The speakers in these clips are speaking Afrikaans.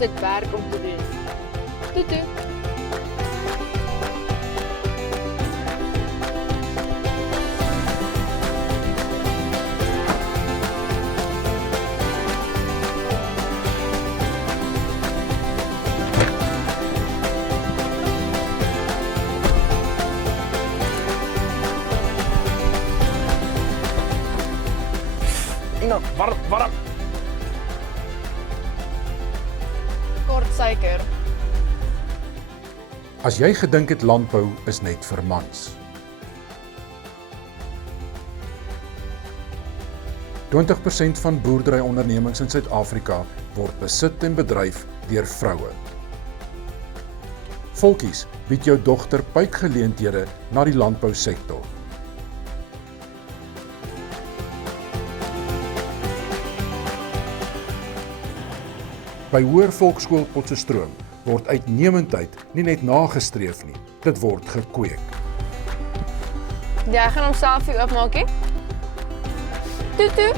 het werk om te doen. Toe toe. Ina, warm. Kort suiker. As jy gedink het landbou is net vir mans. 20% van boerderyondernemings in Suid-Afrika word besit en bedryf deur vroue. Volkies bied jou dogter puitgeleenthede na die landbousektor. By Hoër Volksskool Potchefstroom word uitnemendheid nie net nagestreef nie, dit word gekweek. Jy gaan homself hier oopmaak, hè? Toe toe.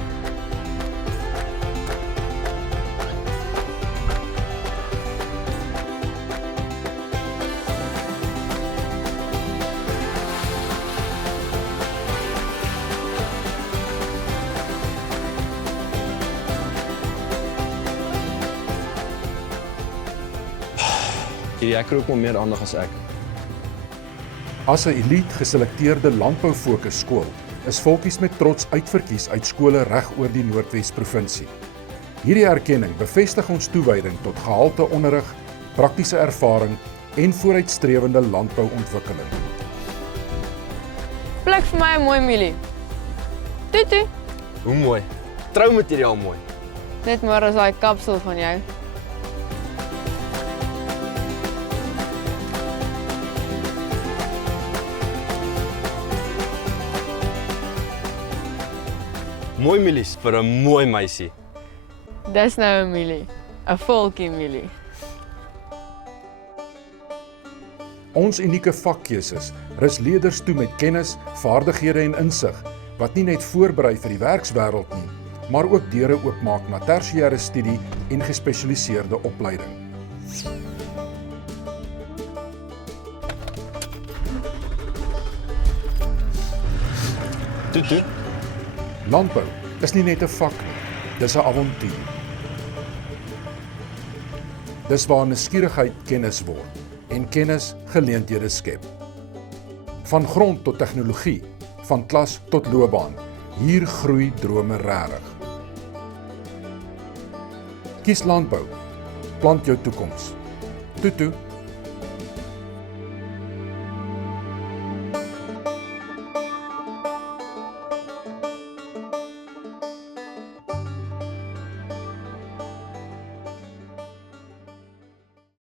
Jy kry ook wel meer aandag as ek. As 'n elite geselekteerde landboufokus skool, is Volkies met trots uitverkies uit skole reg oor die Noordwes provinsie. Hierdie erkenning bevestig ons toewyding tot gehalte onderrig, praktiese ervaring en vooruitstrewende landbouontwikkeling. Pluk vir my 'n mooi mielie. Toe toe. Hoe mooi. Troumateriaal mooi. Net maar as daai kapsel van jou. Mooi milies vir 'n mooi meisie. Dis nou 'n mielie. 'n Volkie mielie. Ons unieke vakkeuses rus leerders toe met kennis, vaardighede en insig wat nie net voorberei vir die werkswêreld nie, maar ook deure oopmaak na tersiêre studie en gespesialiseerde opleiding. Toe. Landbou is nie net 'n vak nie, dis 'n avontuur. Dis waar nuuskierigheid kennis word en kennis geleenthede skep. Van grond tot tegnologie, van klas tot loopbaan, hier groei drome regtig. Kies landbou, plant jou toekoms. Toe toe.